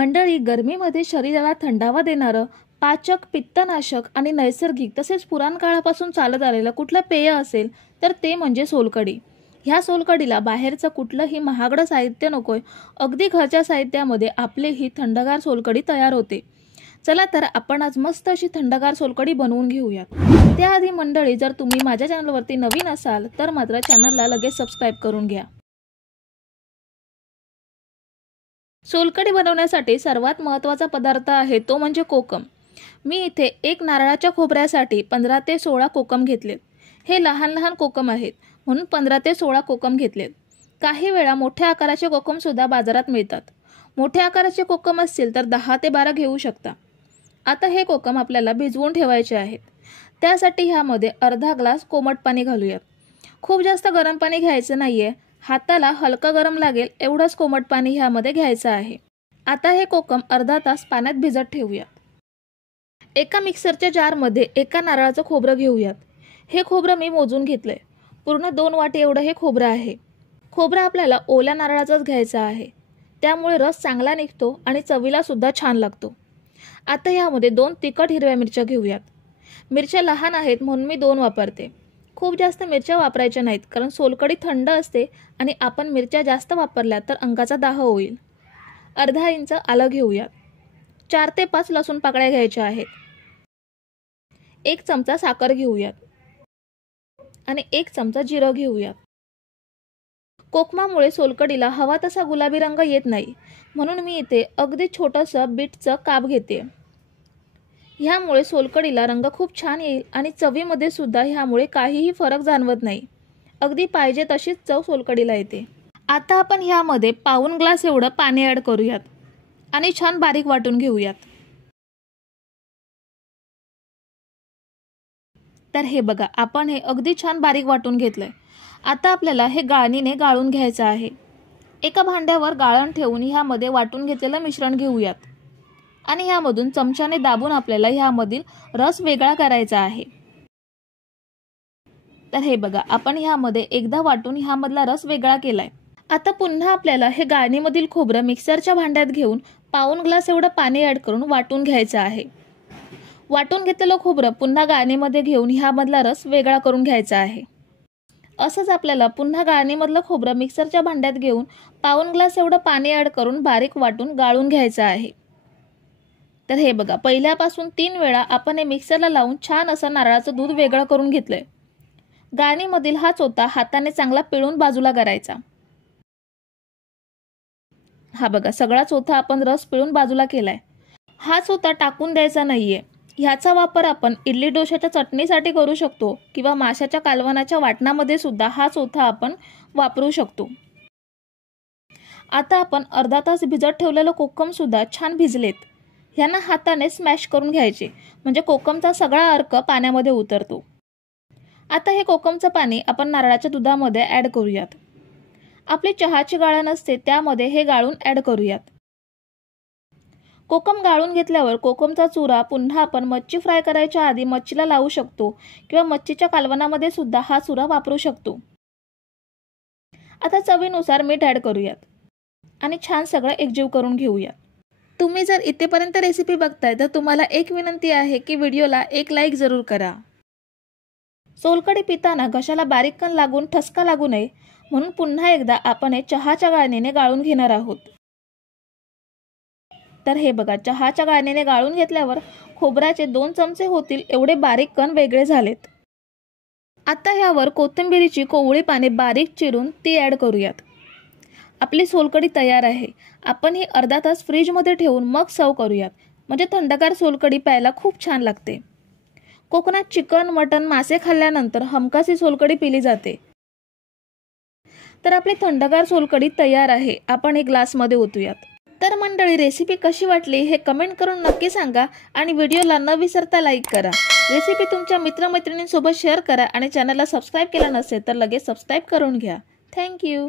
मंडळी, गरमीमध्ये शरीराला थंडावा देणारं पाचक, पित्तनाशक आणि नैसर्गिक तसेच पुराण काळापासून चालत आलेलं कुठलं पेय असेल तर ते म्हणजे सोलकढी। ह्या सोलकढीला बाहेरचं कुठलंही महागडं साहित्य नकोय, अगदी घरच्या साहित्यामध्ये आपली ही थंडगार सोलकढी तयार होते। चला तर आपण आज मस्त अशी थंडगार सोलकढी बनवून घेऊयात। त्याआधी मंडळी, जर तुम्ही माझ्या चॅनलवरती नवीन असाल तर मात्र चॅनलला लगेच सबस्क्राइब करून घ्या। सोलकढी बनवण्यासाठी सर्वात महत्त्वाचा पदार्थ आहे तो म्हणजे कोकम। मी इथे एक नारळाच्या खोबऱ्यासाठी 15 ते 16 कोकम घेतलेत। हे लहान लहान कोकम आहेत म्हणून 15 ते 16 कोकम घेतलेत। काही वेळा मोठ्या आकाराचे कोकम सुद्धा बाजारात मिळतात। मोठ्या आकाराचे कोकम असतील तर 10 ते 12 घेऊ शकता। आता हे कोकम आपल्याला भिजवून ठेवायचे आहेत। त्यासाठी ह्यामध्ये अर्धा ग्लास कोमट पाणी घालूयात। खूप जास्त गरम पाणी घ्यायचं नाहीये, हाताला हलका गरम लागेल एवढंच कोमट पाणी ह्यामध्ये घ्यायचं आहे। आता हे कोकम अर्धा तास पाण्यात भिजत ठेवूयात। एका मिक्सरच्या जारमध्ये एका नारळाचं खोबरं घेऊयात। हे खोबरं मी मोजून घेतलंय, पूर्ण 2 वाटी एवढं हे खोबरं आहे। खोबरं आपल्याला ओल्या नारळाचंच घ्यायचं आहे, त्यामुळे रस चांगला निघतो आणि चवीला सुद्धा छान लागतो। आता यामध्ये 2 तिखट हिरव्या मिरच्या घेऊयात। मिरच्या लहान आहेत म्हणून मी 2 वापरते। खूप जास्त मिरच्या वापरायच्या नाहीत, कारण सोलकढी थंड असते आणि आपण मिरच्या जास्त वापरल्या तर अंगाचा दाह होईल। अर्धा इंच आलं घेऊयात। 4 ते 5 लसूण पाकळ्या घ्यायच्या आहेत। 1 चमचा साखर घेऊयात आणि 1 चमचा जिरं घेऊयात। कोकमामुळे सोलकढीला हवा तसा गुलाबी रंग येत नाही, म्हणून मी इथे अगदी छोटंसं बीटचं काप घेते। ह्यामुळे सोलकढीला रंग खूप छान येईल आणि चवीमध्ये सुद्धा ह्यामुळे काहीही फरक जाणवत नाही। अगदी पाहिजे तशीच चव सोलकढीला येते। आता आपण ह्यामध्ये पाऊण ग्लास एवढं पाणी ॲड करूयात आणि छान बारीक वाटून घेऊयात। तर हे बघा, आपण हे अगदी छान बारीक वाटून घेतलंय। आता आपल्याला हे गाळणीने गाळून घ्यायचं आहे। एका भांड्यावर गाळण ठेवून ह्यामध्ये वाटून घेतलेलं मिश्रण घेऊयात आणि ह्यामधून चमच्याने दाबून आपल्याला ह्यामधील रस वेगळा करायचा आहे। तर हे बघा, आपण ह्यामध्ये एकदा वाटून ह्यामधला रस वेगळा केलाय। आता पुन्हा आपल्याला हे गाळणीमधील खोबरं मिक्सरच्या भांड्यात घेऊन पाऊण ग्लास एवढं पाणी ॲड करून वाटून घ्यायचं आहे। वाटून घेतलेलं खोबरं पुन्हा गाळणीमध्ये घेऊन ह्यामधला रस वेगळा करून घ्यायचा आहे। असंच आपल्याला पुन्हा गाळणीमधलं खोबरं मिक्सरच्या भांड्यात घेऊन पाऊण ग्लास एवढं पाणी ॲड करून बारीक वाटून गाळून घ्यायचं आहे। तर हे बघा, पहिल्यापासून 3 वेळा आपण हे मिक्सरला लावून छान असं नारळाचं दूध वेगळं करून घेतलंय। गाळणीमधील हा चोथा हाताने चांगला पिळून बाजूला करायचा। हा बघा, सगळा चोथा आपण रस पिळून बाजूला केलाय। हा चोथा टाकून द्यायचा नाहीये। ह्याचा वापर आपण इडली डोशाच्या चटणीसाठी करू शकतो किंवा माशाच्या कालवणाच्या वाटणामध्ये सुद्धा हा चोथा आपण वापरू शकतो। आता आपण अर्धा तास भिजत ठेवलेलं कोकम सुद्धा छान भिजलेत। ह्यांना हाताने स्मॅश करून घ्यायचे, म्हणजे कोकमचा सगळा अर्क पाण्यामध्ये उतरतो। आता हे कोकमचं पाणी आपण नारळाच्या दुधामध्ये ॲड करूयात। आपली चहाची गाळण असते त्यामध्ये हे गाळून ॲड करूयात। कोकम गाळून घेतल्यावर कोकमचा चुरा पुन्हा आपण मच्छी फ्राय करायच्या आधी मच्छीला लावू शकतो किंवा मच्छीच्या कालवणामध्ये सुद्धा हा चुरा वापरू शकतो। आता चवीनुसार मीठ ॲड करूयात आणि छान सगळं एकजीव करून घेऊयात। तुम्ही जर इथेपर्यंत रेसिपी बघताय तर तुम्हाला एक विनंती आहे की व्हिडिओला एक लाईक जरूर करा। सोलकढी पिताना घशाला बारीक कण लागून ठसका लागू नये म्हणून पुन्हा एकदा आपण हे चहाच्या गाळणीने गाळून घेणार आहोत। तर हे बघा, चहाच्या गाळणीने गाळून घेतल्यावर खोबऱ्याचे 2 चमचे होतील एवढे बारीक कण वेगळे झालेत। आता ह्यावर कोथिंबीरीची कोवळी पाने बारीक चिरून ती ॲड करूयात। आपली सोलकढी तयार आहे। आपण ही अर्धा तास फ्रीजमध्ये ठेवून मग सर्व करूयात, म्हणजे थंडगार सोलकढी प्यायला खूप छान लागते। कोकणात चिकन, मटण, मासे खाल्ल्यानंतर हमखास ही सोलकढी पिली जाते। तर आपली थंडगार सोलकढी तयार आहे। आपण एक ग्लासमध्ये ओतूयात। तर मंडळी, रेसिपी कशी वाटली हे कमेंट करून नक्की सांगा आणि व्हिडिओला न विसरता लाईक करा। रेसिपी तुमच्या मित्रमैत्रिणींसोबत शेअर करा आणि चॅनलला सबस्क्राईब केलं नसेल तर लगेच सबस्क्राईब करून घ्या। थँक्यू।